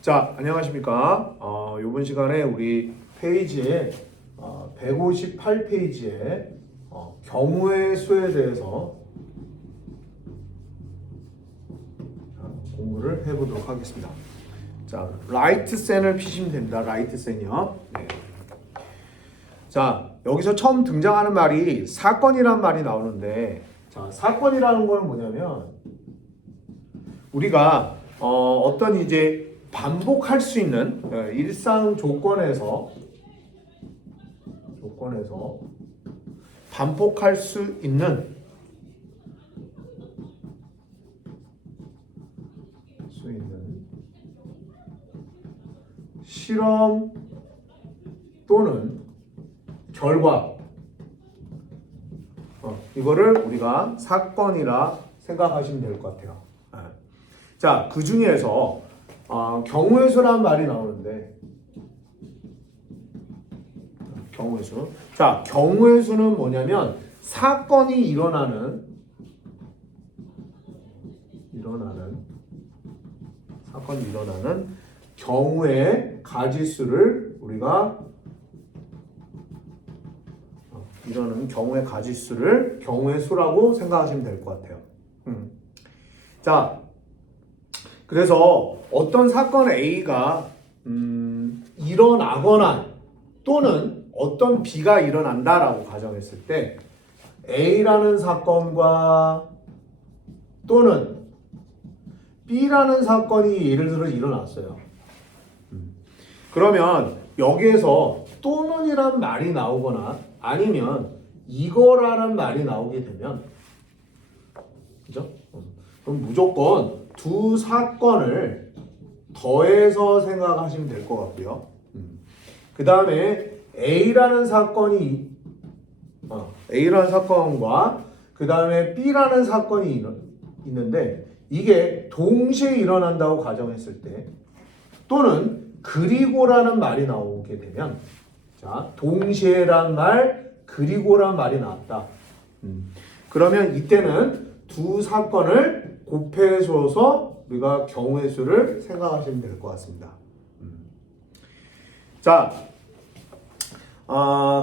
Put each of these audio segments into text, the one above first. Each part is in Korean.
자, 안녕하십니까. 이번 시간에 우리 페이지에 158페이지에 경우의 수에 대해서 공부를 해보도록 하겠습니다. 자, 라이트 센을 피시면 됩니다. 라이트 센이요. 네. 자, 여기서 처음 등장하는 말이 사건이라는 말이 나오는데, 자, 사건이라는 거는 뭐냐면 우리가 어떤 이제 반복할 수 있는 일상 조건에서 반복할 수 있는 실험 또는 결과, 이거를 우리가 사건이라 생각하시면 될 것 같아요. 자, 그 중에서 경우의 수라는 말이 나오는데, 경우의 수. 자, 경우의 수는 뭐냐면 사건이 일어나는 경우의 가지수를 우리가 경우의 가지수를 경우의 수라고 생각하시면 될 것 같아요. 자, 그래서 어떤 사건 A가 일어나거나 또는 어떤 B가 일어난다라고 가정했을 때 A라는 사건과 또는 B라는 사건이 예를 들어 일어났어요. 그러면 여기에서 또는이란 말이 나오거나 아니면 이거라는 말이 나오게 되면, 그죠? 그럼 무조건 두 사건을 더해서 생각하시면 될 것 같고요. 그 다음에 A라는 사건이 A라는 사건과 그 다음에 B라는 사건이 있는데 이게 동시에 일어난다고 가정했을 때, 또는 그리고라는 말이 나오게 되면, 자, 동시에란 말, 그리고란 말이 나왔다. 그러면 이때는 두 사건을 곱해줘서 우리가 경우의 수를 생각하시면 될 것 같습니다. 자,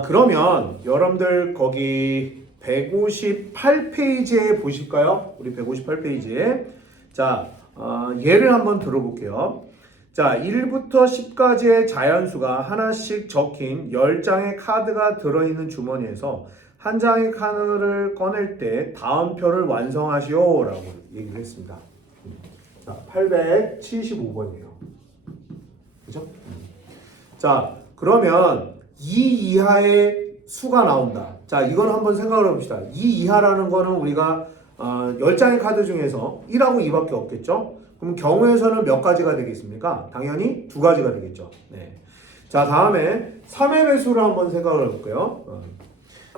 그러면 여러분들 거기 158페이지에 보실까요? 우리 158페이지에. 자, 예를 한번 들어볼게요. 자, 1부터 10까지의 자연수가 하나씩 적힌 10장의 카드가 들어있는 주머니에서 한 장의 카드를 꺼낼 때 다음 표를 완성하시오 라고 얘기를 했습니다. 자, 875번이에요. 그죠? 자, 그러면 2 이하의 수가 나온다. 자, 이건 한번 생각을 해봅시다. 2 이하라는 거는 우리가 10장의 카드 중에서 1하고 2밖에 없겠죠? 그럼 경우에서는 몇 가지가 되겠습니까? 당연히 2가지가 되겠죠. 네. 자, 다음에 3의 배수를 한번 생각을 해볼게요.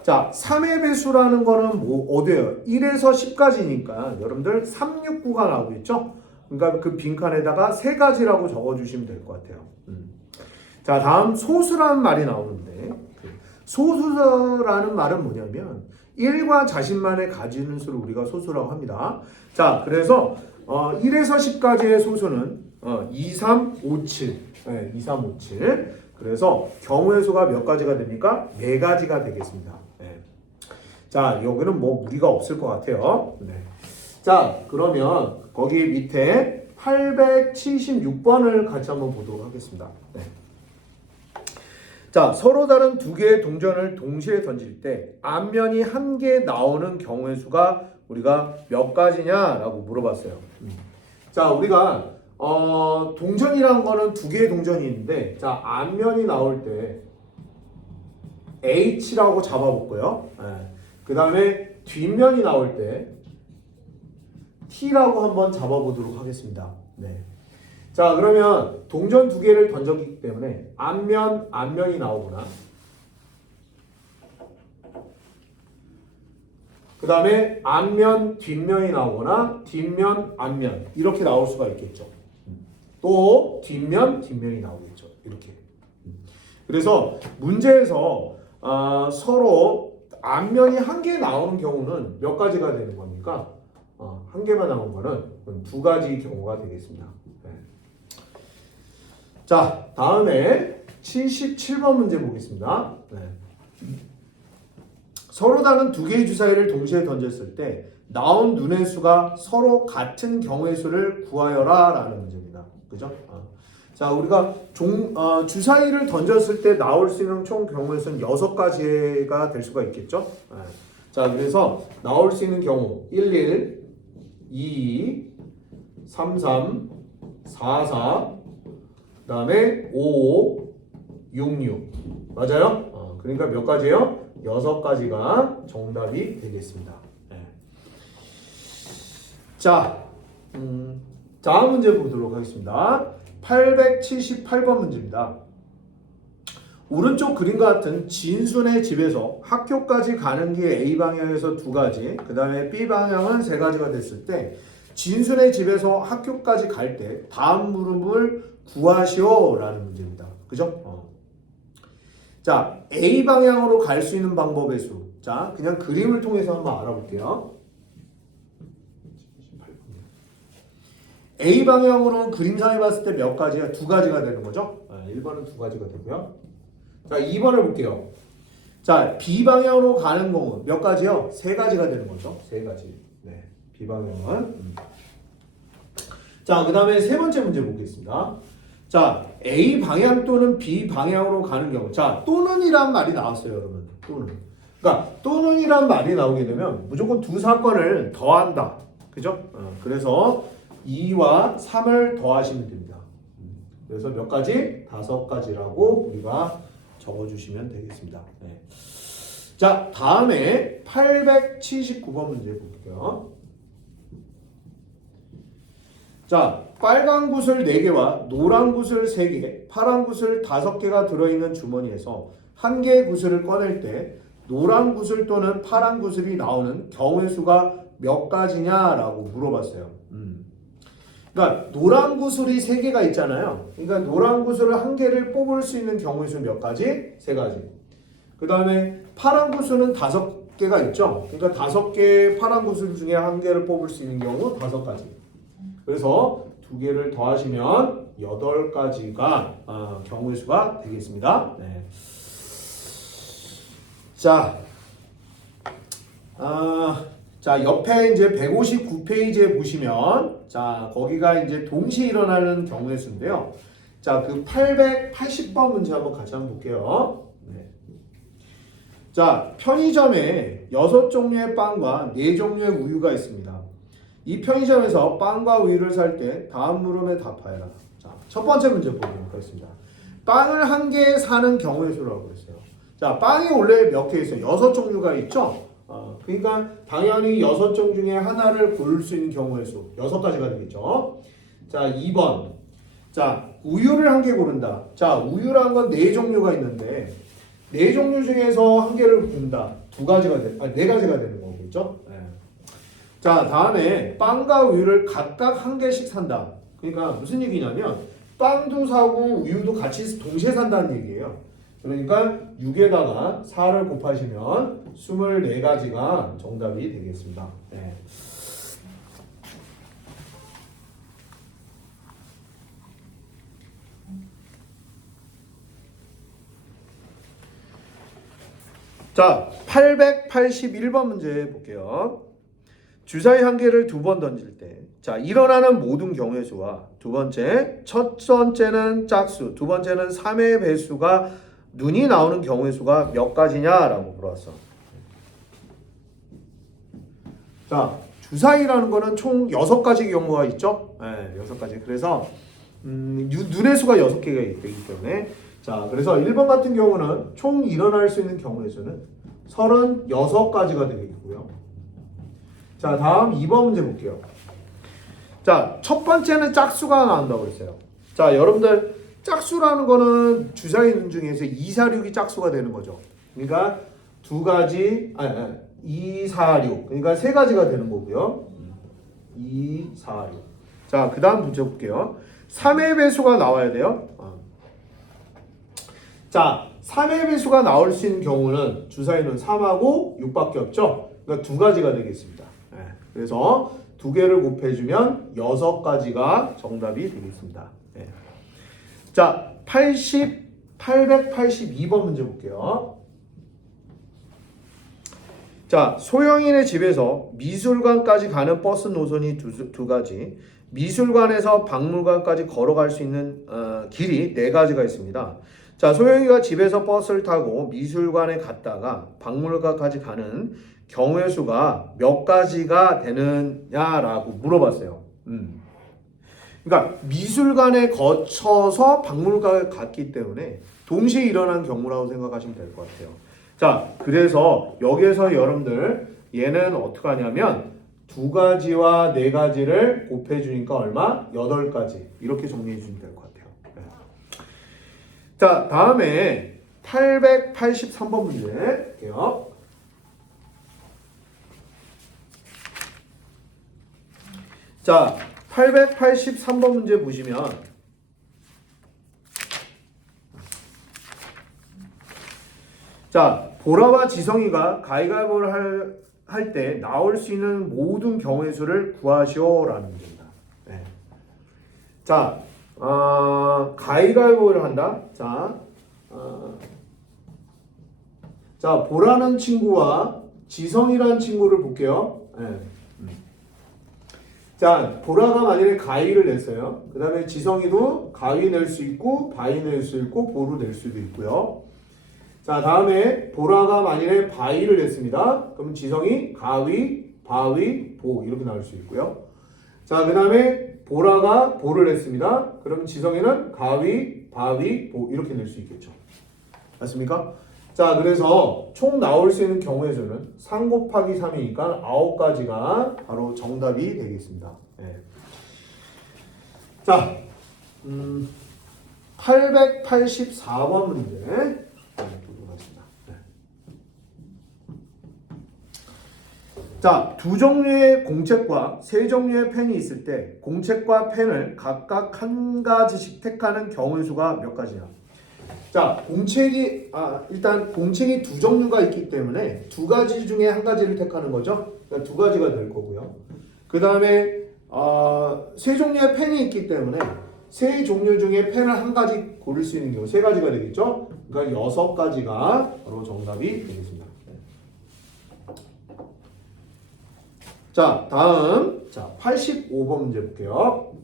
자, 3의 배수라는 거는 어디예요? 1에서 10까지니까 여러분들 369가 나오겠죠? 그러니까 그 빈칸에다가 3가지라고 적어주시면 될 것 같아요. 자, 다음 소수라는 말이 나오는데, 소수라는 말은 뭐냐면 1과 자신만의 가지는 수를 우리가 소수라고 합니다. 자, 그래서 1에서 10까지의 소수는 2, 3, 5, 7. 네, 2, 3, 5, 7. 그래서 경우의 수가 몇 가지가 됩니까? 4가지가 되겠습니다. 네. 자, 여기는 뭐 무리가 없을 것 같아요. 네. 자, 그러면 거기 밑에 876번을 같이 한번 보도록 하겠습니다. 네. 자, 서로 다른 2개의 동전을 동시에 던질 때 앞면이 1개 나오는 경우의 수가 우리가 몇 가지냐라고 물어봤어요. 자, 우리가 동전이란 거는 2개의 동전이 있는데, 자, 앞면이 나올 때 H라고 잡아볼까요? 네. 그 다음에 뒷면이 나올 때 T라고 한번 잡아보도록 하겠습니다. 네. 자, 그러면 동전 2개를 던졌기 때문에 앞면이 나오거나, 그 다음에 앞면, 뒷면이 나오거나, 뒷면, 앞면 이렇게 나올 수가 있겠죠. 또 뒷면이 나오겠죠. 이렇게. 그래서 문제에서 서로 앞면이 1개 나오는 경우는 몇 가지가 되는 겁니까? 1개만 나온 거는 2가지 경우가 되겠습니다. 네. 자, 다음에 77번 문제 보겠습니다. 네. 서로 다른 두 개의 주사위를 동시에 던졌을 때 나온 눈의 수가 서로 같은 경우의 수를 구하여라 라는 문제입니다. 그죠? 자, 우리가 주사위를 던졌을 때 나올 수 있는 총 경우의 수는 6가지가 될 수가 있겠죠? 자, 그래서 나올 수 있는 경우 11, 22, 33, 44, 그 다음에 55, 66 맞아요? 그러니까 몇 가지예요? 6가지가 정답이 되겠습니다. 네. 자, 다음 문제 보도록 하겠습니다. 878번 문제입니다. 오른쪽 그림과 같은 진순의 집에서 학교까지 가는 길 A방향에서 2가지, 그 다음에 B방향은 3가지가 됐을 때 진순의 집에서 학교까지 갈 때 다음 물음을 구하시오 라는 문제입니다. 그죠? 자, A방향으로 갈 수 있는 방법의 수. 자, 그냥 그림을 통해서 한번 알아볼게요. A방향으로 그림상에 봤을 때 몇 가지야? 2가지가 되는 거죠? 1번은 2가지가 되고요. 자, 2번을 볼게요. 자, B방향으로 가는 경우 몇 가지요? 3가지가 되는 거죠. 3가지. 네, B방향은. 자, 그 다음에 세 번째 문제 보겠습니다. 자, A방향 또는 B방향으로 가는 경우. 자, 또는이란 말이 나왔어요, 여러분. 또는. 그러니까 또는이란 말이 나오게 되면 무조건 두 사건을 더한다. 그죠? 그래서 2와 3을 더하시면 됩니다. 그래서 몇 가지? 5가지라고 우리가 적어주시면 되겠습니다. 네. 자, 다음에 879번 문제 볼게요. 자, 빨간 구슬 4개와 노란 구슬 3개, 파란 구슬 5개가 들어있는 주머니에서 한 개의 구슬을 꺼낼 때 노란 구슬 또는 파란 구슬이 나오는 경우의 수가 몇 가지냐라고 물어봤어요. 그러니까 노란 구슬이 3개가 있잖아요. 그러니까 노란 구슬을 한 개를 뽑을 수 있는 경우의 수 몇 가지? 3가지. 그 다음에 파란 구슬은 5개가 있죠. 그러니까 5개의 파란 구슬 중에 한 개를 뽑을 수 있는 경우 5가지. 그래서 2개를 더하시면 8가지가 경우의 수가 되겠습니다. 네. 자, 자, 옆에 이제 159페이지에 보시면, 자, 거기가 이제 동시에 일어나는 경우의 수인데요. 자, 그 880번 문제 한번 같이 한번 볼게요. 네. 자, 편의점에 6종류의 빵과 4종류의 우유가 있습니다. 이 편의점에서 빵과 우유를 살 때 다음 물음에 답하여라. 자, 첫 번째 문제 보도록 하겠습니다. 빵을 한 개 사는 경우의 수라고 했어요. 자, 빵이 원래 몇 개 있어요? 6종류가 있죠? 그러니까 당연히 6종 중에 하나를 고를 수 있는 경우의 수 6가지가 되겠죠. 자, 2번. 자, 우유를 한 개 고른다. 자, 우유란 건 4종류가 있는데 4종류 중에서 한 개를 고른다. 4가지가 되는 거겠죠. 네. 자, 다음에 빵과 우유를 각각 한 개씩 산다. 그러니까 무슨 얘기냐면 빵도 사고 우유도 같이 동시에 산다는 얘기예요. 그러니까 6에다가 4를 곱하시면 24가지가 정답이 되겠습니다. 네. 자, 881번 문제 볼게요. 주사위 한 개를 2번 던질 때, 자, 일어나는 모든 경우의 수와 첫 번째는 짝수, 두 번째는 3의 배수가 눈이 나오는 경우의 수가 몇 가지냐라고 물어봤어. 자, 주사위라는 거는 총 6가지 경우가 있죠? 네, 6가지. 그래서 눈의 수가 6개가 되기 때문에, 자, 그래서 1번 같은 경우는 총 일어날 수 있는 경우의 수는 36가지가 되겠고요. 자, 다음 2번 문제 볼게요. 자, 첫 번째는 짝수가 나온다고 했어요. 자, 여러분들 짝수라는 거는 주사위 눈 중에서 2, 4, 6이 짝수가 되는 거죠. 그러니까 2가지, 2, 4, 6. 그러니까 3가지가 되는 거고요. 2, 4, 6. 자, 그 다음 문제 볼게요. 3의 배수가 나와야 돼요. 자, 3의 배수가 나올 수 있는 경우는 주사위는 3하고 6밖에 없죠. 그러니까 2가지가 되겠습니다. 네, 그래서 2개를 곱해주면 6가지가 정답이 되겠습니다. 네. 자, 882번 문제 볼게요. 자, 소영이네 집에서 미술관까지 가는 버스 노선이 두 가지, 미술관에서 박물관까지 걸어갈 수 있는 길이 네 가지가 있습니다. 자, 소영이가 집에서 버스를 타고 미술관에 갔다가 박물관까지 가는 경우의 수가 몇 가지가 되느냐라고 물어봤어요. 그러니까 미술관에 거쳐서 박물관에 갔기 때문에 동시에 일어난 경우라고 생각하시면 될 것 같아요. 자, 그래서 여기에서 여러분들 얘는 어떻게 하냐면 두 가지와 네 가지를 곱해주니까 얼마? 8가지. 이렇게 정리해 주시면 될 것 같아요. 네. 자, 다음에 883번 문제 볼게요. 자, 883번 문제 보시면 자, 보라와 지성이가 가위바위보를 할 때 나올 수 있는 모든 경우의 수를 구하시오라는 문제입니다. 네. 자, 가위바위보를 한다. 자, 보라는 친구와 지성이라는 친구를 볼게요. 네. 자, 보라가 만약에 가위를 냈어요. 그 다음에 지성이도 가위 낼 수 있고 바위 낼 수 있고 보루 낼 수도 있고요. 자, 다음에 보라가 만일에 바위를 냈습니다. 그럼 지성이 가위, 바위, 보 이렇게 나올 수 있고요. 자, 그 다음에 보라가 보를 냈습니다. 그럼 지성이는 가위, 바위, 보 이렇게 낼 수 있겠죠. 맞습니까? 자, 그래서 총 나올 수 있는 경우의 수는 3 곱하기 3이니까 9가지가 바로 정답이 되겠습니다. 네. 자, 884번 문제. 자, 두 종류의 공책과 세 종류의 펜이 있을 때 공책과 펜을 각각 한 가지씩 택하는 경우의 수가 몇 가지냐? 자, 일단 공책이 두 종류가 있기 때문에 두 가지 중에 한 가지를 택하는 거죠. 그러니까 두 가지가 될 거고요. 그 다음에 세 종류의 펜이 있기 때문에 세 종류 중에 펜을 한 가지 고를 수 있는 경우 세 가지가 되겠죠. 그러니까 6가지가 바로 정답이 되겠습니다. 자, 다음 85번 문제 볼게요.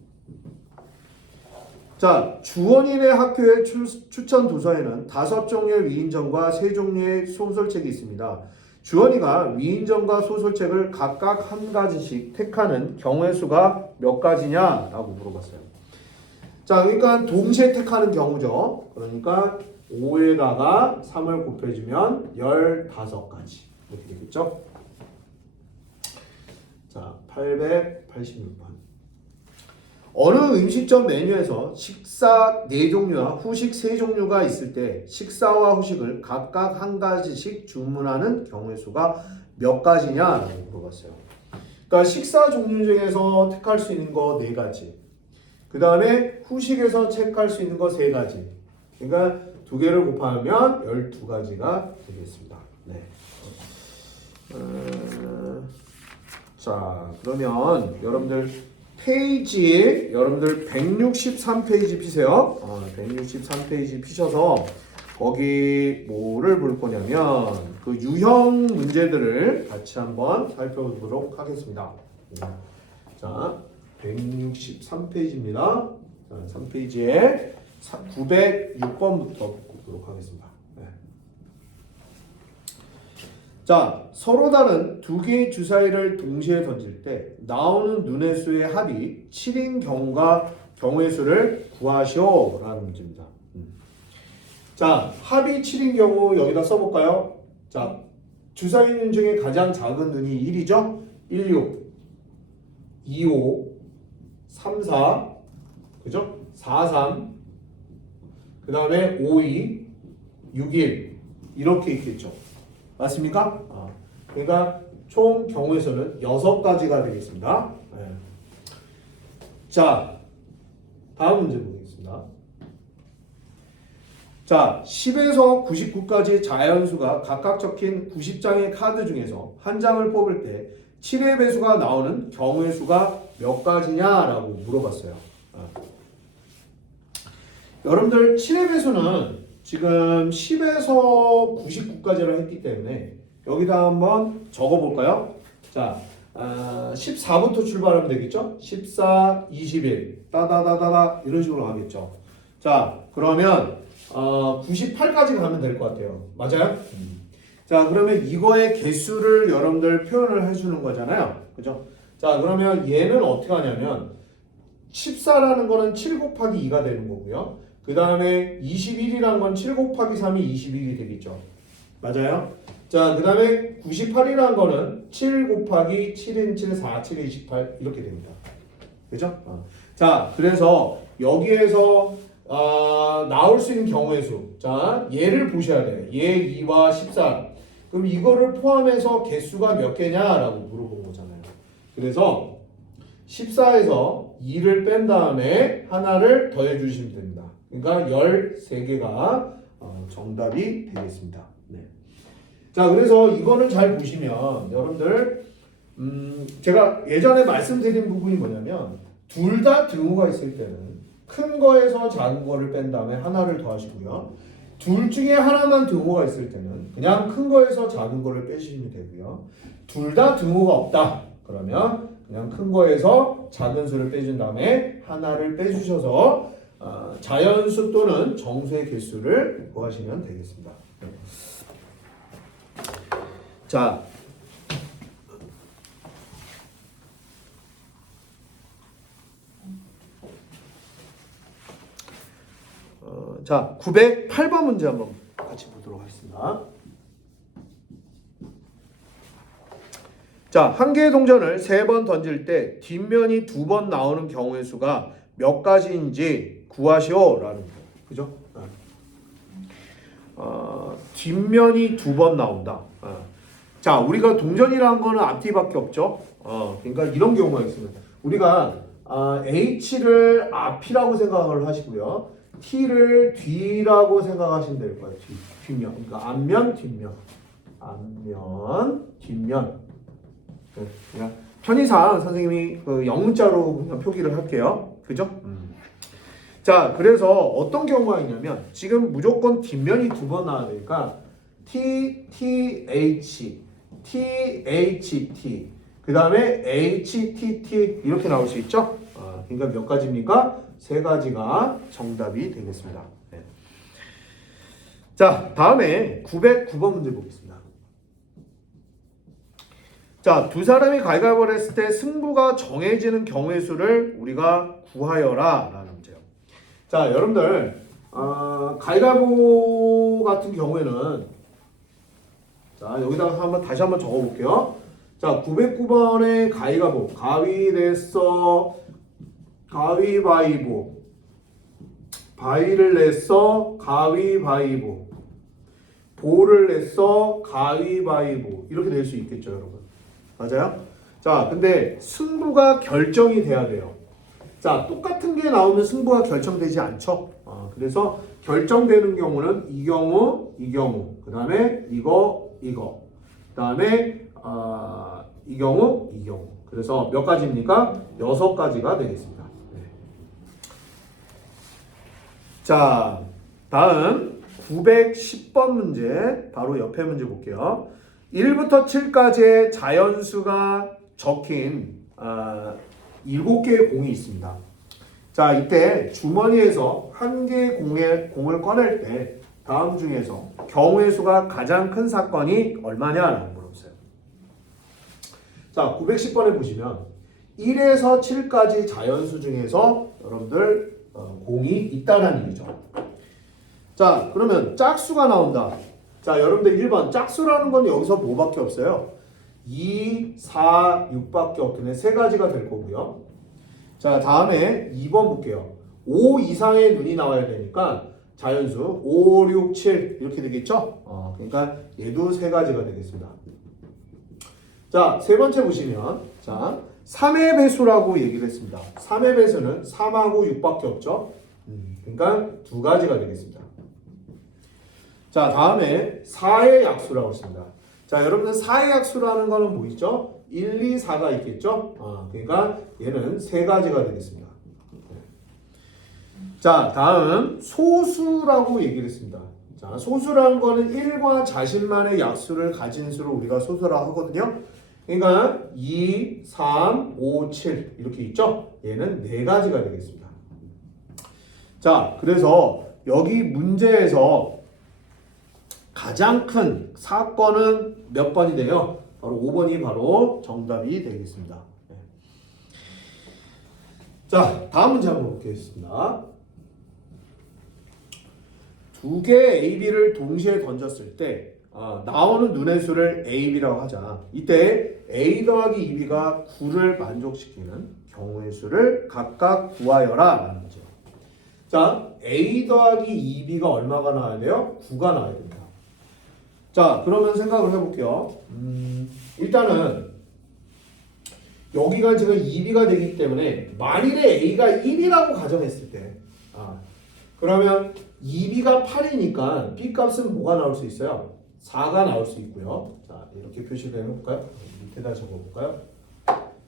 자, 주원이네 학교의 추천 도서에는 5종류의 위인전과 3종류의 소설책이 있습니다. 주원이가 위인전과 소설책을 각각 한 가지씩 택하는 경우의 수가 몇 가지냐라고 물어봤어요. 자, 그러니까 동시에 택하는 경우죠. 그러니까 5에다가 3을 곱해주면 15가지 이렇게 되겠죠. 자, 886번. 어느 음식점 메뉴에서 식사 4종류와 후식 3종류가 있을 때 식사와 후식을 각각 한 가지씩 주문하는 경우의 수가 몇 가지냐라고 물어봤어요. 그러니까 식사 종류 중에서 택할 수 있는 거 4가지. 그 다음에 후식에서 택할 수 있는 거 3가지. 그러니까 2개를 곱하면 12가지가 되겠습니다. 네. 자, 그러면 여러분들 페이지에 여러분들 163페이지 피세요. 163페이지 피셔서 거기 뭐를 볼 거냐면 그 유형 문제들을 같이 한번 살펴보도록 하겠습니다. 자, 163페이지입니다. 자, 3페이지에 906번부터 보도록 하겠습니다. 네. 자, 서로 다른 2개의 주사위를 동시에 던질 때 나오는 눈의 수의 합이 7인 경우의 수를 구하시오 라는 문제입니다. 자, 합이 7인 경우 여기다 써볼까요? 자, 주사위는 중에 가장 작은 눈이 1이죠? 16, 25, 34, 그죠? 43, 그 다음에 52, 61 이렇게 있겠죠. 맞습니까? 그러니까 총 경우의 수는 6가지가 되겠습니다. 네. 자, 다음 문제 보겠습니다. 자, 10에서 99까지 자연수가 각각 적힌 90장의 카드 중에서 한 장을 뽑을 때 7의 배수가 나오는 경우의 수가 몇 가지냐라고 물어봤어요. 여러분들 7의 배수는 지금 10에서 99까지를 했기 때문에 여기다 한번 적어볼까요? 자, 14부터 출발하면 되겠죠? 14, 21, 따다다다다 이런 식으로 가겠죠. 자, 그러면 98까지 가면 될 것 같아요. 맞아요? 자, 그러면 이거의 개수를 여러분들 표현을 해주는 거잖아요. 그죠? 자, 그러면 얘는 어떻게 하냐면 14라는 거는 7 곱하기 2가 되는 거고요. 그 다음에 21이라는 건 7 곱하기 3이 21이 되겠죠. 맞아요? 자, 그 다음에 98이라는 거는 7 곱하기 7인 7, 4, 7, 28 이렇게 됩니다. 그죠? 자, 그래서 여기에서 나올 수 있는 경우의 수. 자, 얘를 보셔야 돼요. 얘 2와 14. 그럼 이거를 포함해서 개수가 몇 개냐라고 물어본 거잖아요. 그래서 14에서 2를 뺀 다음에 하나를 더해 주시면 됩니다. 그러니까 13개가 정답이 되겠습니다. 네. 자, 그래서 이거는 잘 보시면 여러분들 제가 예전에 말씀드린 부분이 뭐냐면 둘 다 등호가 있을 때는 큰 거에서 작은 거를 뺀 다음에 하나를 더하시고요. 둘 중에 하나만 등호가 있을 때는 그냥 큰 거에서 작은 거를 빼시면 되고요. 둘 다 등호가 없다. 그러면 그냥 큰 거에서 작은 수를 빼준 다음에 하나를 빼주셔서 자연수 또는 정수의 개수를 구하시면 되겠습니다. 자, 자, 908번 문제 한번 같이 보도록 하겠습니다. 자, 한 개의 동전을 3번 던질 때 뒷면이 2번 나오는 경우의 수가 몇 가지인지 구하시오 라는 거예요. 그죠? 뒷면이 2번 나온다. 자, 우리가 동전이라는 거는 앞뒤밖에 없죠. 그러니까 이런 경우가 있습니다. 우리가 H를 앞이라고 생각을 하시고요. T를 뒤라고 생각하시면 될 거예요. 뒷면. 그러니까 앞면, 뒷면. 앞면, 뒷면. 그냥 편의상 선생님이 그 영문자로 그냥 표기를 할게요. 그죠? 자, 그래서 어떤 경우가 있냐면 지금 무조건 뒷면이 2번 나와야 되니까 T, T, H, T, H, T 그 다음에 H, T, T 이렇게 나올 수 있죠? 그러니까 몇 가지입니까? 3가지가 정답이 되겠습니다. 네. 자, 다음에 909번 문제 보겠습니다. 자, 두 사람이 가위바위보를 했을 때 승부가 정해지는 경우의 수를 우리가 구하여라 라는 문제예요. 자, 여러분들 가위바위보 같은 경우에는 자, 여기다가 다시 한번 적어볼게요. 자, 909번의 가위바위보. 가위 냈어. 가위바위보. 바위를 냈어. 가위바위보. 보를 냈어. 가위바위보. 이렇게 될 수 있겠죠, 여러분. 맞아요? 자, 근데 승부가 결정이 돼야 돼요. 자, 똑같은 게 나오면 승부가 결정되지 않죠. 그래서 결정되는 경우는 이 경우, 그 다음에 이거, 그 다음에 이 경우. 그래서 몇 가지입니까? 6가지가 되겠습니다. 네. 자, 다음 910번 문제, 바로 옆에 문제 볼게요. 1부터 7까지의 자연수가 적힌 7개의 공이 있습니다. 자, 이때 주머니에서 한 개의 공을 꺼낼 때 다음 중에서 경우의 수가 가장 큰 사건이 얼마냐라고 물어보세요. 자, 910번에 보시면 1에서 7까지 자연수 중에서 여러분들 공이 있다라는 얘기죠. 자, 그러면 짝수가 나온다. 자, 여러분들 1번 짝수라는 건 여기서 뭐밖에 없어요? 2, 4, 6밖에 없겠네. 3가지가 될 거고요. 자, 다음에 2번 볼게요. 5 이상의 눈이 나와야 되니까 자연수 5, 6, 7 이렇게 되겠죠? 그러니까 얘도 3가지가 되겠습니다. 자, 세 번째 보시면 자, 3의 배수라고 얘기를 했습니다. 3의 배수는 3하고 6밖에 없죠? 그러니까 2가지가 되겠습니다. 자, 다음에 4의 약수라고 했습니다. 자, 여러분들 4의 약수라는 거는 뭐 있죠? 1, 2, 4가 있겠죠? 그러니까 얘는 3가지가 되겠습니다. 자, 다음 소수라고 얘기를 했습니다. 자, 소수라는 거는 1과 자신만의 약수를 가진 수를 우리가 소수라고 하거든요. 그러니까 2, 3, 5, 7 이렇게 있죠? 얘는 네 가지가 되겠습니다. 자, 그래서 여기 문제에서 가장 큰 사건은 몇 번이 돼요? 바로 5번이 바로 정답이 되겠습니다. 네. 자, 다음 문제 한번 보겠습니다. 두 개의 AB를 동시에 던졌을 때 나오는 눈의 수를 AB라고 하자. 이때 A 더하기 2B가 9를 만족시키는 경우의 수를 각각 구하여라 라는 거죠. 자, A 더하기 2B가 얼마가 나와야 돼요? 9가 나와야 됩니다. 자, 그러면 생각을 해볼게요. 일단은 여기가 지금 2B가 되기 때문에 만일에 A가 1이라고 가정했을 때 그러면 2B가 8이니까 B 값은 뭐가 나올 수 있어요? 4가 나올 수 있고요. 자, 이렇게 표시를 해볼까요? 밑에다 적어볼까요?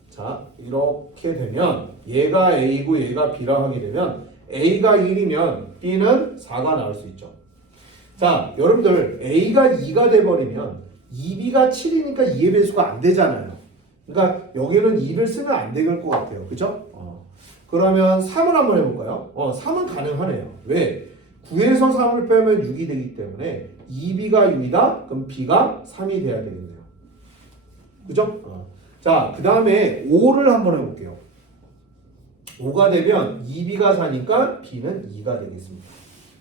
자, 이렇게 되면 얘가 A고 얘가 B라 하게 되면 A가 1이면 B는 4가 나올 수 있죠. 자, 여러분들 A가 2가 돼버리면 2B가 7이니까 2의 배수가 안 되잖아요. 그러니까 여기는 2를 쓰면 안 될 것 같아요. 그죠? 그러면 3을 한번 해볼까요? 3은 가능하네요. 왜? 9에서 3을 빼면 6이 되기 때문에 2B가 6이다? 그럼 B가 3이 돼야 되겠네요. 그죠? 자, 그 다음에 5를 한번 해볼게요. 5가 되면 2B가 4니까 B는 2가 되겠습니다.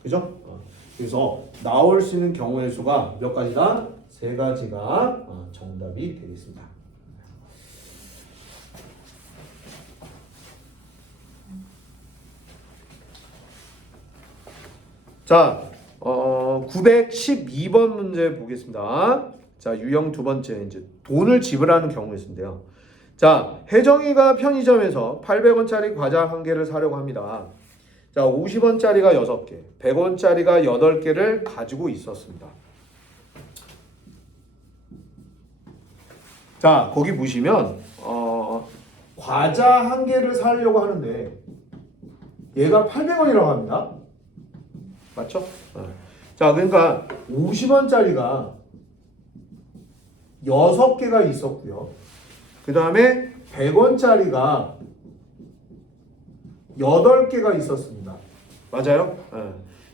그죠? 그래서 나올 수 있는 경우의 수가 몇 가지다? 3가지가 정답이 되겠습니다. 자, 912번 문제 보겠습니다. 자, 유형 두 번째 이제 돈을 지불하는 경우였는데요. 자, 혜정이가 편의점에서 800원짜리 과자 1개를 사려고 합니다. 자, 50원짜리가 6개, 100원짜리가 8개를 가지고 있었습니다. 자, 거기 보시면 과자 1개를 사려고 하는데 얘가 800원이라고 합니다. 맞죠? 자, 그러니까 50원짜리가 6개가 있었고요. 그 다음에 100원짜리가 8개가 있었습니다. 맞아요?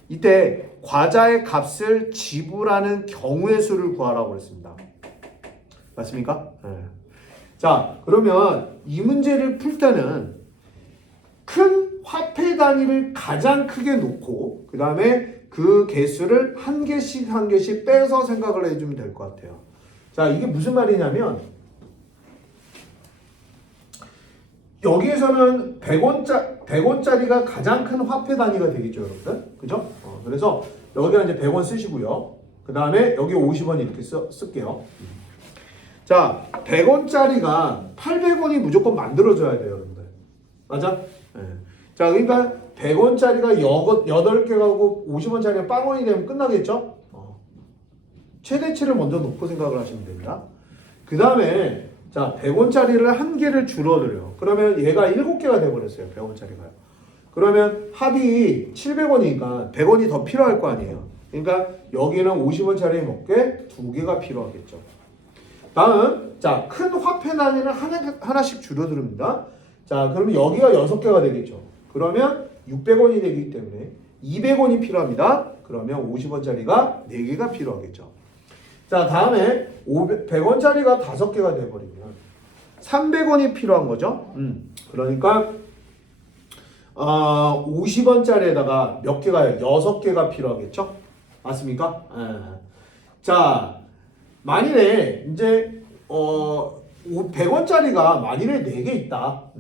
이때 과자의 값을 지불하는 경우의 수를 구하라고 했습니다. 맞습니까? 자, 그러면 이 문제를 풀 때는 큰 화폐 단위를 가장 크게 놓고 그 다음에 그 개수를 한 개씩 빼서 생각을 해주면 될 것 같아요. 자, 이게 무슨 말이냐면 여기에서는 100원짜리가 가장 큰 화폐 단위가 되겠죠, 여러분들. 그죠? 그래서 여기가 이제 100원 쓰시고요. 그 다음에 여기 50원 이렇게 쓸게요. 자, 100원짜리가 800원이 무조건 만들어져야 돼요, 여러분들. 맞아? 네. 자, 그러니까 100원짜리가 8개 가고 50원짜리가 빵원이 되면 끝나겠죠? 최대치를 먼저 놓고 생각을 하시면 됩니다. 그 다음에 자, 100원짜리를 한 개를 줄어들여요. 그러면 얘가 7개가 돼버렸어요. 100원짜리가요. 그러면 합이 700원이니까 100원이 더 필요할 거 아니에요. 그러니까 여기는 50원짜리 먹게 2개가 필요하겠죠. 다음, 자, 큰 화폐 단위는 하나씩 줄어듭니다. 자, 그러면 여기가 6개가 되겠죠. 그러면 600원이 되기 때문에 200원이 필요합니다. 그러면 50원짜리가 4개가 필요하겠죠. 자, 다음에 100원짜리가 5개가 돼버리면 300원이 필요한 거죠. 그러니까 50원짜리에다가 몇 개가요? 6개가 필요하겠죠. 맞습니까? 자, 만일에 이제 100원짜리가 만일에 4개 있다.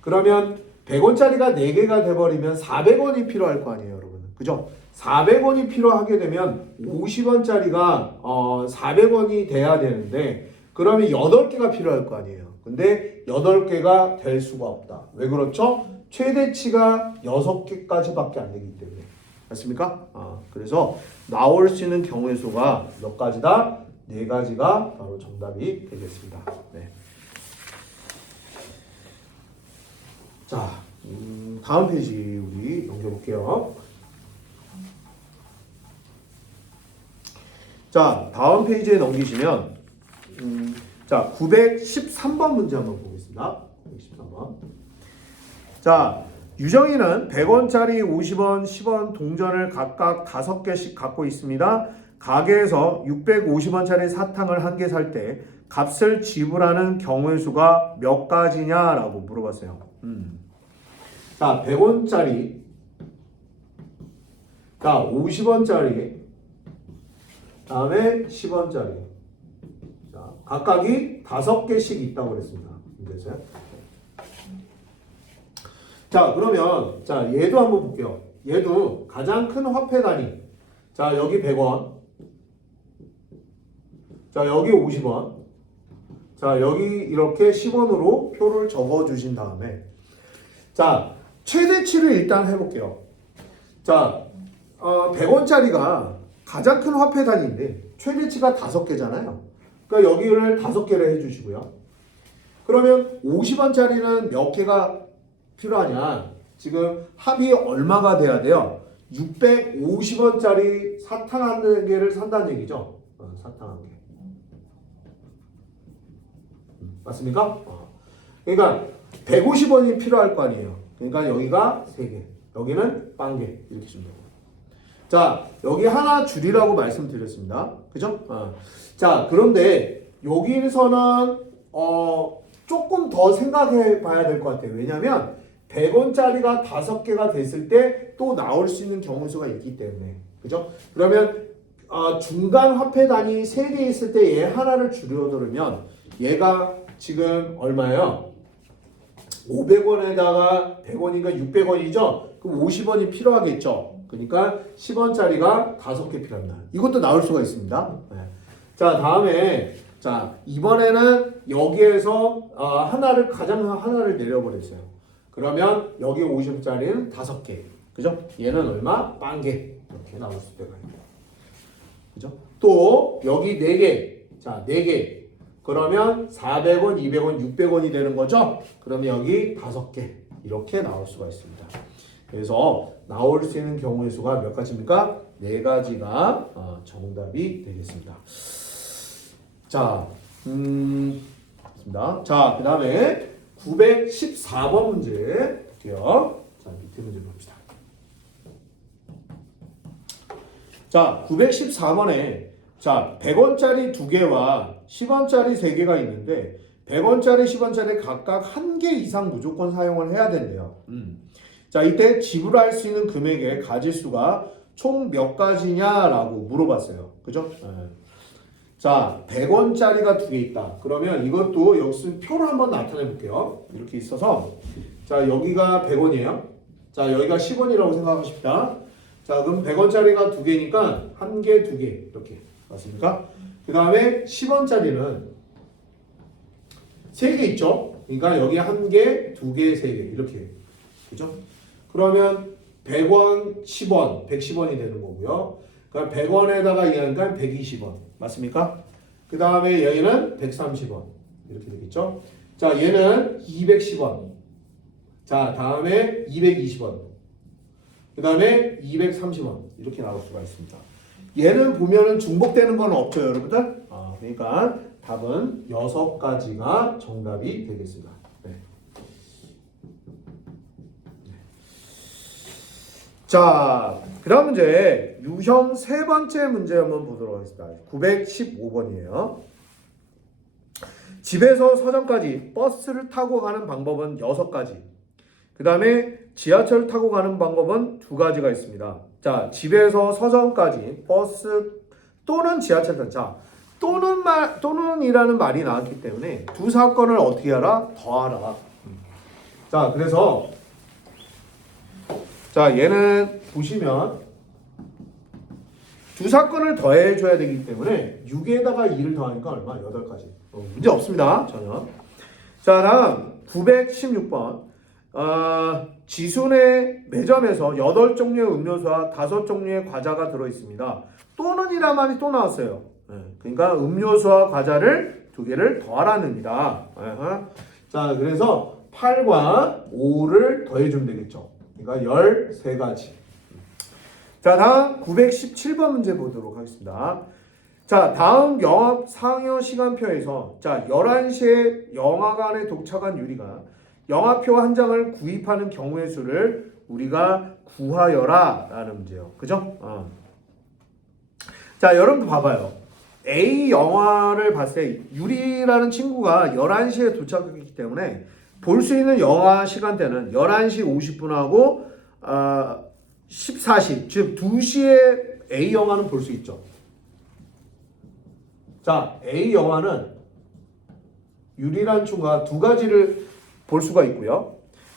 그러면 100원짜리가 4개가 돼버리면 400원이 필요할 거 아니에요, 여러분. 그죠? 400원이 필요하게 되면 50원짜리가 400원이 돼야 되는데 그러면 8개가 필요할 거 아니에요. 근데 8개가 될 수가 없다. 왜 그렇죠? 최대치가 6개까지밖에 안 되기 때문에. 맞습니까? 그래서 나올 수 있는 경우의 수가 몇 가지다? 4가지가 바로 정답이 되겠습니다. 네. 자, 다음 페이지 우리 넘겨볼게요. 자, 다음 페이지에 넘기시면 자, 913번 문제 한번 보겠습니다. 913번. 자, 유정이는 100원짜리 50원, 10원 동전을 각각 5개씩 갖고 있습니다. 가게에서 650원짜리 사탕을 1개 살 때 값을 지불하는 경우의 수가 몇 가지냐라고 물어봤어요. 자, 100원짜리, 자, 50원짜리, 다음에 10원짜리. 자, 각각이 5개씩 있다고 그랬습니다. 문제에서요. 자, 그러면 자, 얘도 한번 볼게요. 얘도 가장 큰 화폐 단위. 자, 여기 100원. 자, 여기 50원. 자, 여기 이렇게 10원으로 표를 적어 주신 다음에 자, 최대치를 일단 해볼게요. 자, 100원짜리가 가장 큰 화폐 단위인데 최대치가 5개잖아요. 그러니까 여기를 5개를 해주시고요. 그러면 50원짜리는 몇 개가 필요하냐? 지금 합이 얼마가 돼야 돼요? 650원짜리 사탕 1개를 산다는 얘기죠. 사탕 1개. 맞습니까? 그러니까 150원이 필요할 거 아니에요. 그러니까 여기가 3개, 여기는 1개 이렇게 주면 되고. 자, 여기 하나 줄이라고 말씀드렸습니다. 그죠? 자, 그런데 여기서는 조금 더 생각해 봐야 될 것 같아요. 왜냐하면 100원짜리가 5개가 됐을 때 또 나올 수 있는 경우 수가 있기 때문에. 그죠? 그러면 중간 화폐 단위 3개 있을 때 얘 하나를 줄여두면 얘가 지금 얼마예요? 500원에다가 100원이니까 600원이죠? 그럼 50원이 필요하겠죠? 그러니까 10원짜리가 5개 필요합니다. 이것도 나올 수가 있습니다. 네. 자, 다음에 자, 이번에는 여기에서 하나를 내려버렸어요. 그러면 여기 50원짜리는 5개. 그죠? 얘는 얼마? 1개. 이렇게 나올 수 있어요. 그죠? 또 여기 4개. 자, 4개. 그러면 400원, 200원, 600원이 되는 거죠? 그러면 여기 5개. 이렇게 나올 수가 있습니다. 그래서 나올 수 있는 경우의 수가 몇 가지입니까? 4가지가 정답이 되겠습니다. 자, 맞습니다. 자, 그 다음에 914번 문제 볼게요. 자, 밑에 문제 봅시다. 자, 914번에 자, 100원짜리 2개와 10원짜리 3개가 있는데 100원짜리, 10원짜리 각각 1개 이상 무조건 사용을 해야 된대요. 자, 이때 지불할 수 있는 금액의 가지수가 총 몇 가지냐라고 물어봤어요. 그죠? 네. 자, 100원짜리가 2개 있다. 그러면 이것도 여기 표를 한번 나타내 볼게요. 이렇게 있어서 자, 여기가 100원이에요. 자, 여기가 10원이라고 생각하십시다. 자, 그럼 100원짜리가 2개니까 1개, 2개 이렇게 맞습니까? 그 다음에 10원짜리는 3개 있죠? 그러니까 여기 1개, 2개, 3개 이렇게 그죠? 그러면 100원, 10원, 110원이 되는 거고요. 그러니까 100원에다가 얘니까 120원. 맞습니까? 그 다음에 얘는 130원. 이렇게 되겠죠? 자, 얘는 210원. 자, 다음에 220원. 그 다음에 230원. 이렇게 나올 수가 있습니다. 얘는 보면은 중복되는 건 없죠, 여러분들? 그러니까 답은 6가지가 정답이 되겠습니다. 네. 자, 그 다음 문제 유형 3번째 문제 한번 보도록 하겠습니다. 915번이에요. 집에서 서점까지 버스를 타고 가는 방법은 6가지. 그 다음에 지하철을 타고 가는 방법은 2가지가 있습니다. 자, 집에서 서점까지 버스 또는 지하철. 자, 또는이라는 말이 나왔기 때문에 두 사건을 어떻게 하라? 더하라. 자, 그래서 자, 얘는 보시면 두 사건을 더해줘야 되기 때문에 6에다가 2를 더하니까 얼마? 8가지. 문제 없습니다. 전혀. 자, 다음 916번. 지순의 매점에서 8종류의 음료수와 5종류의 과자가 들어있습니다. 또는이란 말이 또 나왔어요. 그러니까 음료수와 과자를 2개를 더하라는 의미다. 자, 그래서 8과 5를 더해주면 되겠죠. 그러니까 13가지. 자, 다음 917번 문제 보도록 하겠습니다. 자, 다음 영화 상여 시간표에서 자, 11시에 영화관에 도착한 유리가 영화표 한 장을 구입하는 경우의 수를 우리가 구하여라 라는 문제예요. 그죠? 자, 여러분도 봐봐요. A 영화를 봤을 때 유리라는 친구가 11시에 도착했기 때문에 볼 수 있는 영화 시간대는 11시 50분하고 14시, 즉 2시에 A 영화는 볼 수 있죠. 자, A 영화는 유리라는 친구가 두 가지를 볼 수가 있고요.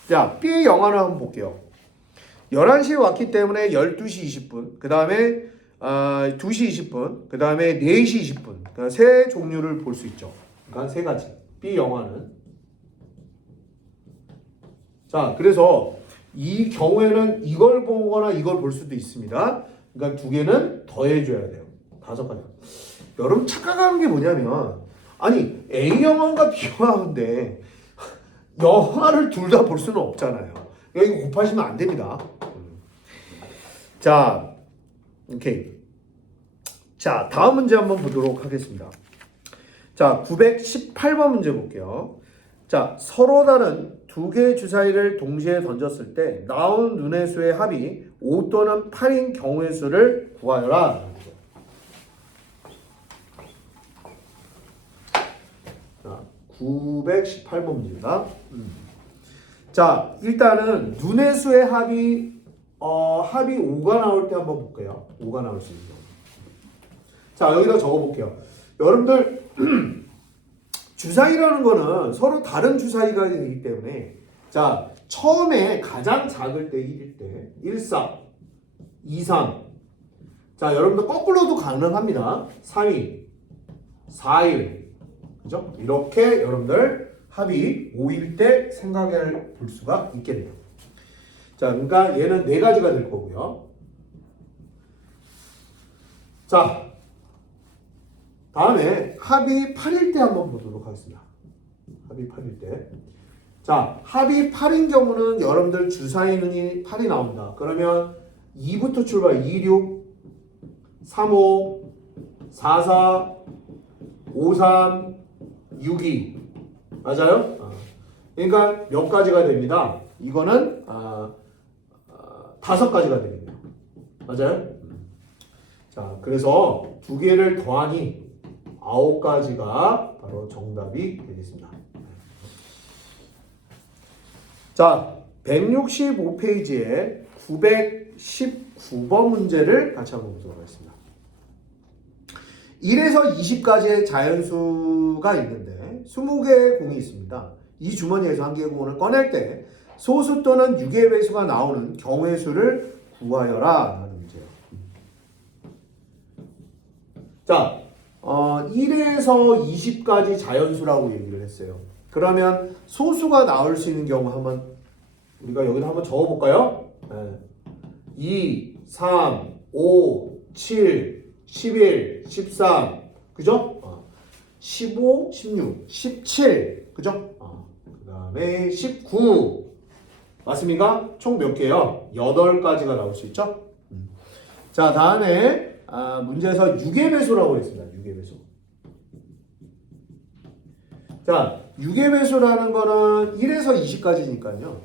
자, B 영화를 한번 볼게요. 11시에 왔기 때문에 12시 20분, 그 다음에 2시 20분, 그 다음에 4시 20분. 그러니까 세 종류를 볼 수 있죠. 그러니까 세 가지. B 영화는. 자, 그래서 이 경우에는 이걸 보거나 이걸 볼 수도 있습니다. 그러니까 두 개는 더해줘야 돼요. 5가지. 여러분 착각하는 게 뭐냐면, 아니, A 영화인가 B 영화인데, 영화를 둘 다 볼 수는 없잖아요. 이거 곱하시면 안 됩니다. 자, 오케이. 자, 다음 문제 한번 보도록 하겠습니다. 자, 918번 문제 볼게요. 자, 서로 다른 두 개의 주사위를 동시에 던졌을 때 나온 눈의 수의 합이 5 또는 8인 경우의 수를 구하여라. 자, 918번 문제입니다. 자, 일단은 눈의 수의 합이 5가 나올 때 한번 볼게요. 5가 나올 수 있는 경우. 자, 여기다 적어볼게요. 여러분들 주사위라는 거는 서로 다른 주사위가 되기 때문에, 자, 처음에 가장 작을 때 1일 때 1, 4, 2, 3. 자, 여러분들 거꾸로도 가능합니다. 3위, 4일. 그죠? 이렇게 여러분들 합이 5일 때 생각해 볼 수가 있겠네요. 자, 그러니까 얘는 4가지가 될 거고요. 자, 다음에 합이 8일 때 한번 보도록 하겠습니다. 합이 8일 때. 자, 합이 8인 경우는 여러분들 주사위는 8이 나온다. 그러면 2부터 출발. 2, 6, 3, 5, 4, 4, 5, 3, 6, 2. 맞아요? 그러니까 몇 가지가 됩니다. 이거는 5가지가 되겠네요. 맞아요? 자, 그래서 두 개를 더하니 9가지가 바로 정답이 되겠습니다. 자, 165페이지에 919번 문제를 같이 한번 보도록 하겠습니다. 1에서 20까지의 자연수가 있는데 20개의 공이 있습니다. 이 주머니에서 한 개의 공을 꺼낼 때 소수 또는 유기의 배수가 나오는 경우의 수를 구하여라 라는 문제예요. 자, 1에서 20까지 자연수라고 얘기를 했어요. 그러면 소수가 나올 수 있는 경우 한번 우리가 여기다 한번 적어볼까요? 네. 2, 3, 5, 7, 11, 13, 그죠? 15, 16, 17, 그죠? 그 다음에 19, 맞습니까? 총 몇 개요? 8가지가 나올 수 있죠? 자, 다음에 문제에서 유계배수라고 했습니다. 유계배수. 자, 유계배수라는 거는 1에서 20까지니까요.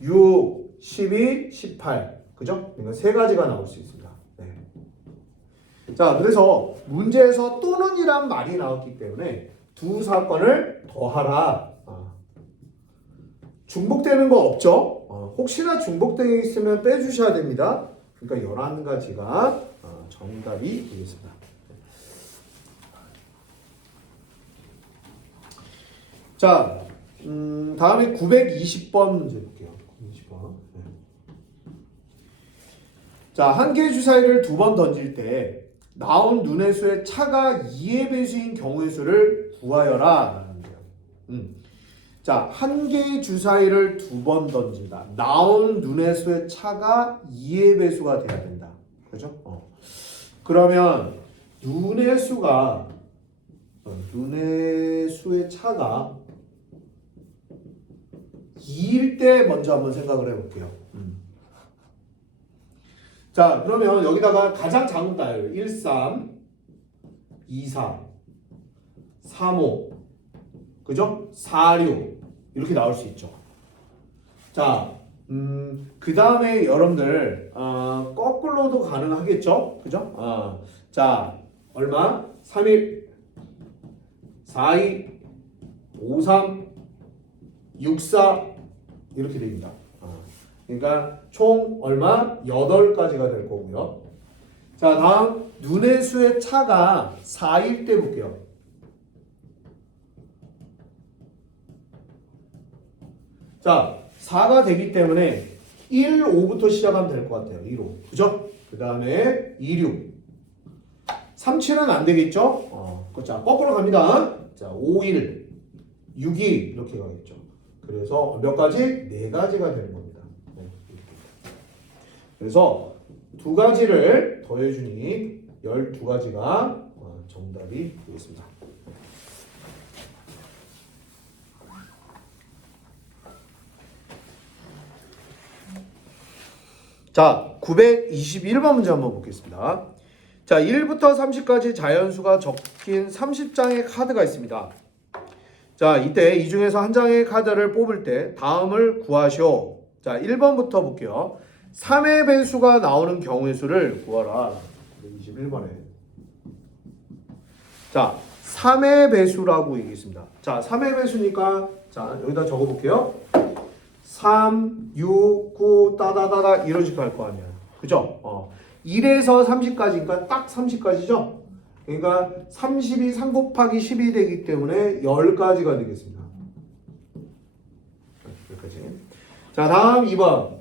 6, 12, 18. 그죠? 그러니까 3가지가 나올 수 있습니다. 네. 자, 그래서 문제에서 또는이란 말이 나왔기 때문에 두 사건을 더하라. 중복되는 거 없죠? 혹시나 중복되어 있으면 빼주셔야 됩니다. 그러니까 11가지가 정답이 되겠습니다. 자, 다음에 920번 문제 볼게요. 920번. 네. 자, 한 개의 주사위를 2번 던질 때 나온 눈의 수의 차가 2의 배수인 경우의 수를 구하여라. 자, 한 개의 주사위를 2번 던진다. 나온 눈의 수의 차가 2의 배수가 돼야 된다. 그죠? 그러면 눈의 수의 차가 2일 때 먼저 한번 생각을 해볼게요. 자, 그러면 여기다가 가장 작은 따요. 1, 3, 2, 4, 3, 5, 그죠? 4, 6 이렇게 나올 수 있죠. 자, 그 다음에 여러분들 거꾸로도 가능하겠죠? 그죠? 자, 얼마? 3, 1, 4, 2, 5, 3, 6, 4 이렇게 됩니다. 그러니까 총 얼마? 8가지가 될 거고요. 자, 다음 눈의 수의 차가 4일 때 볼게요. 자, 4가 되기 때문에 1, 5부터 시작하면 될 것 같아요. 1, 5. 그죠? 그 다음에 2, 6. 3, 7은 안 되겠죠? 자, 거꾸로 갑니다. 자, 5, 1, 6, 2 이렇게 가겠죠. 그래서 몇 가지? 4가지가 되는 겁니다. 네, 그래서 2가지를 더해주니 12가지가 정답이 되겠습니다. 자, 921번 문제 한번 보겠습니다. 자, 1부터 30까지 자연수가 적힌 30장의 카드가 있습니다. 자, 이때 이 중에서 한 장의 카드를 뽑을 때 다음을 구하시오. 자, 1번부터 볼게요. 3의 배수가 나오는 경우의 수를 구하라. 21번에. 자, 3의 배수라고 얘기했습니다. 자, 3의 배수니까 자, 여기다 적어 볼게요. 3, 6, 9, 따다다다 이런 식으로 할 거 아니야. 그죠? 1에서 30까지니까 딱 30까지죠? 그러니까 30이 3 곱하기 10이 되기 때문에 10가지가 되겠습니다. 여기까지. 자, 다음 2번.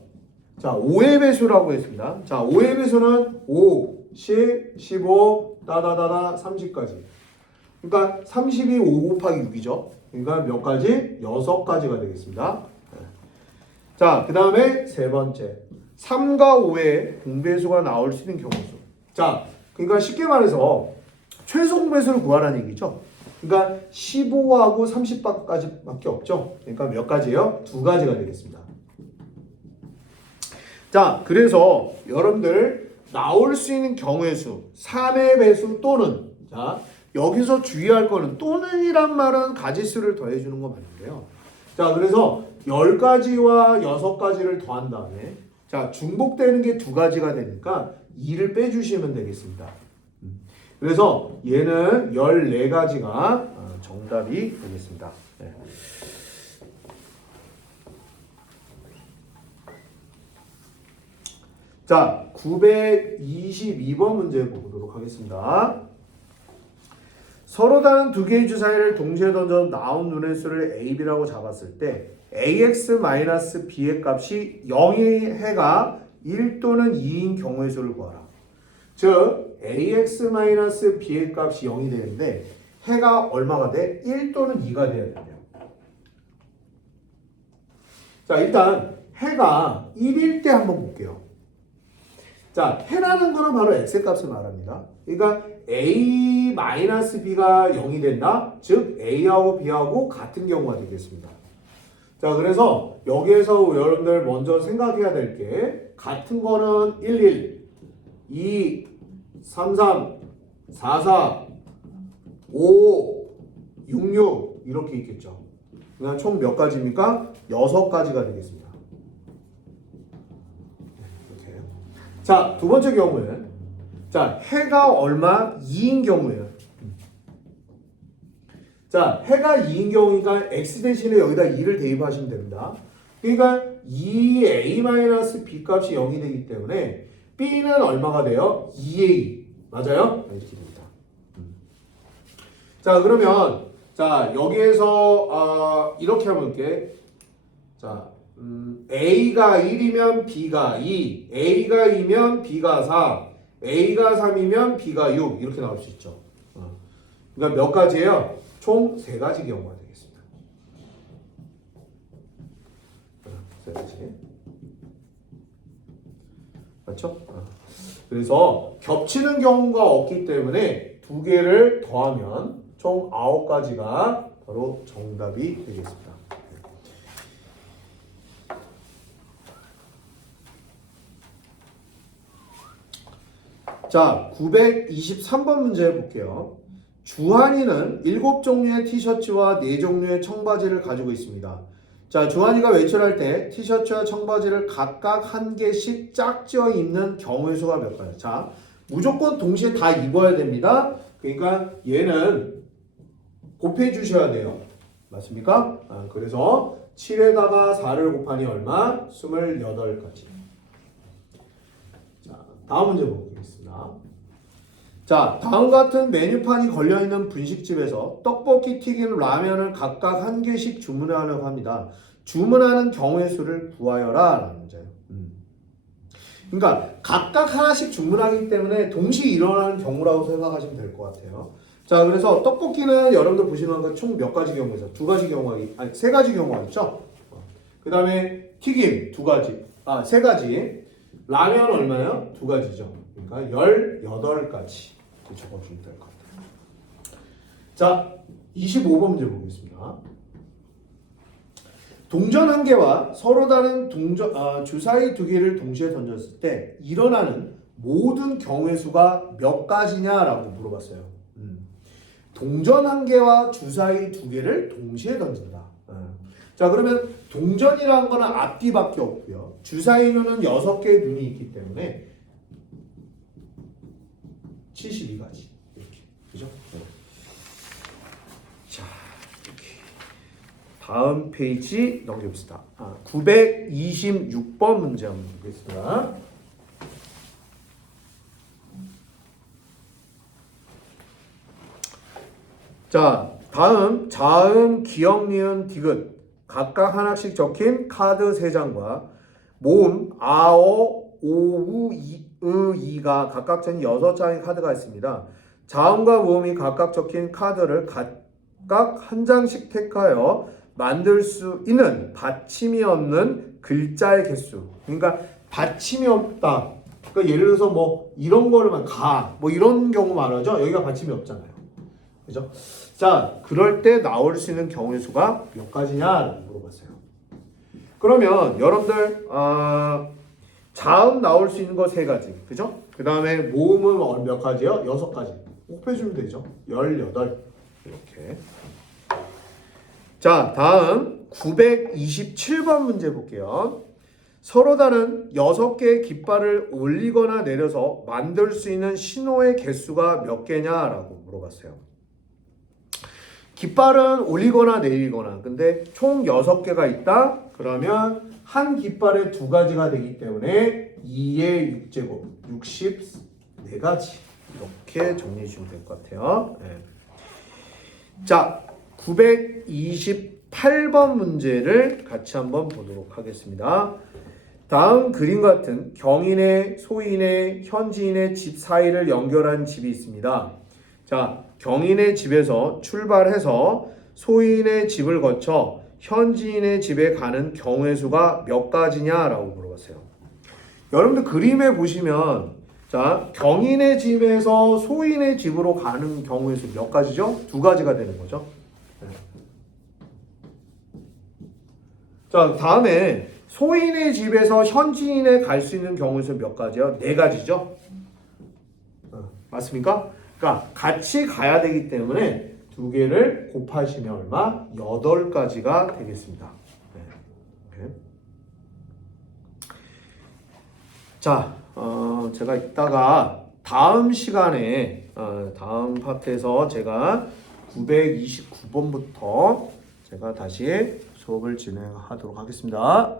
자, 5의 배수라고 했습니다. 자, 5의 배수는 5, 10, 15, 따다다다 30까지. 그러니까 30이 5 곱하기 6이죠. 그러니까 몇 가지? 6가지가 되겠습니다. 자, 그 다음에 세 번째. 3과 5의 공배수가 나올 수 있는 경우수. 자, 그러니까 쉽게 말해서 최소 공배수를 구하라는 얘기죠. 그러니까 15하고 30까지밖에 없죠. 그러니까 몇 가지예요? 2가지가 되겠습니다. 자, 그래서 여러분들 나올 수 있는 경우의 수, 3의 배수 또는, 자, 여기서 주의할 거는 또는이란 말은 가지수를 더해주는 거 맞는데요. 자, 그래서 10가지와 6가지를 더한 다음에 자, 중복되는 게 2가지가 되니까 2를 빼주시면 되겠습니다. 그래서 얘는 14가지가 정답이 되겠습니다. 네. 자, 922번 문제 보도록 하겠습니다. 서로 다른 두 개의 주사위를 동시에 던져 나온 눈의 수를 A, B라고 잡았을 때 AX-B의 값이 0의 해가 1 또는 2인 경우의 수를 구하라. 즉 AX-B의 값이 0이 되는데 해가 얼마가 돼? 1 또는 2가 돼야 돼요. 자, 일단 해가 1일 때 한번 볼게요. 자, 해라는 거는 바로 x의 값을 말합니다. 그러니까 a-b가 0이 된다. 즉 a하고 b하고 같은 경우가 되겠습니다. 자, 그래서 여기에서 여러분들 먼저 생각해야 될 게 같은 거는 11, 2, 33, 44, 5, 66 이렇게 있겠죠. 그냥 총 몇 가지입니까? 6가지가 되겠습니다. 자, 두 번째 경우에는 자, 해가 얼마? 2인 경우예요. 자, 해가 2인 경우니까 x 대신에 여기다 2를 대입하시면 됩니다. 그러니까 2a-b 값이 0이 되기 때문에 b는 얼마가 돼요? 2a. 맞아요? 이렇게 됩니다. 자, 그러면 자, 여기에서 이렇게 한번 볼게. 자, A가 1이면 B가 2, A가 2면 B가 4, A가 3이면 B가 6 이렇게 나올 수 있죠. 그러니까 몇 가지예요? 총 3가지 경우가 되겠습니다. 3가지. 맞죠? 그래서 겹치는 경우가 없기 때문에 2개를 더하면 총 9가지가 바로 정답이 되겠습니다. 자, 923번 문제 볼게요. 주한이는 7종류의 티셔츠와 4종류의 청바지를 가지고 있습니다. 자, 주한이가 외출할 때 티셔츠와 청바지를 각각 한 개씩 짝지어 입는 경우의 수가 몇 가지? 자, 무조건 동시에 다 입어야 됩니다. 그러니까 얘는 곱해 주셔야 돼요. 맞습니까? 그래서 7에다가 4를 곱하니 얼마? 28가지. 자, 다음 문제 보겠습니다. 자, 다음과 같은 메뉴판이 걸려있는 분식집에서 떡볶이, 튀김, 라면을 각각 한 개씩 주문하려고 합니다. 주문하는 경우의 수를 구하여라 라는 문제예요. 그러니까 각각 하나씩 주문하기 때문에 동시에 일어나는 경우라고 생각하시면 될 것 같아요. 자, 그래서 떡볶이는 여러분들 보시는 총 몇 가지 경우가 있어요? 2가지 경우가, 아니 3가지 경우가 있죠? 그 다음에 튀김 2가지, 3가지. 라면 얼마요? 2가지죠. 그러니까 18가지. 적어주면 될 것 같아요. 자, 25번 문제 보겠습니다. 동전 한 개와 서로 다른 주사위 2개를 동시에 던졌을 때 일어나는 모든 경우의 수가 몇 가지냐라고 물어봤어요. 동전 한 개와 주사위 2개를 동시에 던진다. 자, 그러면 동전이라는 거는 앞뒤밖에 없고요. 주사위는 6개의 눈이 있기 때문에 72가지. 이렇게. 그죠? 자, 이렇게. 다음 페이지 넘겨봅시다. 926번 문제 한번 보겠습니다. 자, 다음 자음, 기역, 니은, 디귿 각각 하나씩 적힌 카드 3장과 모음, 아오, 오우, 이가 각각 적힌 6장의 카드가 있습니다. 자음과 모음이 각각 적힌 카드를 각각 한 장씩 택하여 만들 수 있는 받침이 없는 글자의 개수. 그러니까 받침이 없다. 그러니까 예를 들어서 뭐 이런 거를만 뭐 이런 경우 말하죠. 여기가 받침이 없잖아요. 그죠? 자, 그럴 때 나올 수 있는 경우의 수가 몇 가지냐 물어봤어요. 그러면 여러분들 자음 나올 수 있는 거 3가지. 그죠? 그 다음에 모음은 몇 가지요? 6가지. 곱해주면 되죠. 18. 이렇게. 자, 다음 927번 문제 볼게요. 서로 다른 6개의 깃발을 올리거나 내려서 만들 수 있는 신호의 개수가 몇 개냐라고 물어봤어요. 깃발은 올리거나 내리거나, 근데 총 6개가 있다? 그러면 한 깃발에 2가지가 되기 때문에 2의 6제곱, 64가지. 이렇게 정리해 주시면 될 것 같아요. 네. 자, 928번 문제를 같이 한번 보도록 하겠습니다. 다음 그림 같은 경인의, 소인의, 현지인의 집 사이를 연결한 집이 있습니다. 자, 경인의 집에서 출발해서 소인의 집을 거쳐 현지인의 집에 가는 경우의 수가 몇 가지냐라고 물어봤어요. 여러분들 그림에 보시면 자, 경인의 집에서 소인의 집으로 가는 경우의 수 몇 가지죠? 2가지가 되는 거죠. 자, 다음에 소인의 집에서 현지인에 갈 수 있는 경우의 수 몇 가지요? 4가지죠. 맞습니까? 그러니까 같이 가야 되기 때문에 2개를 곱하시면 얼마? 8가지가 되겠습니다. 네. 자, 제가 이따가 다음 시간에 다음 파트에서 제가 929번부터 제가 다시 수업을 진행하도록 하겠습니다.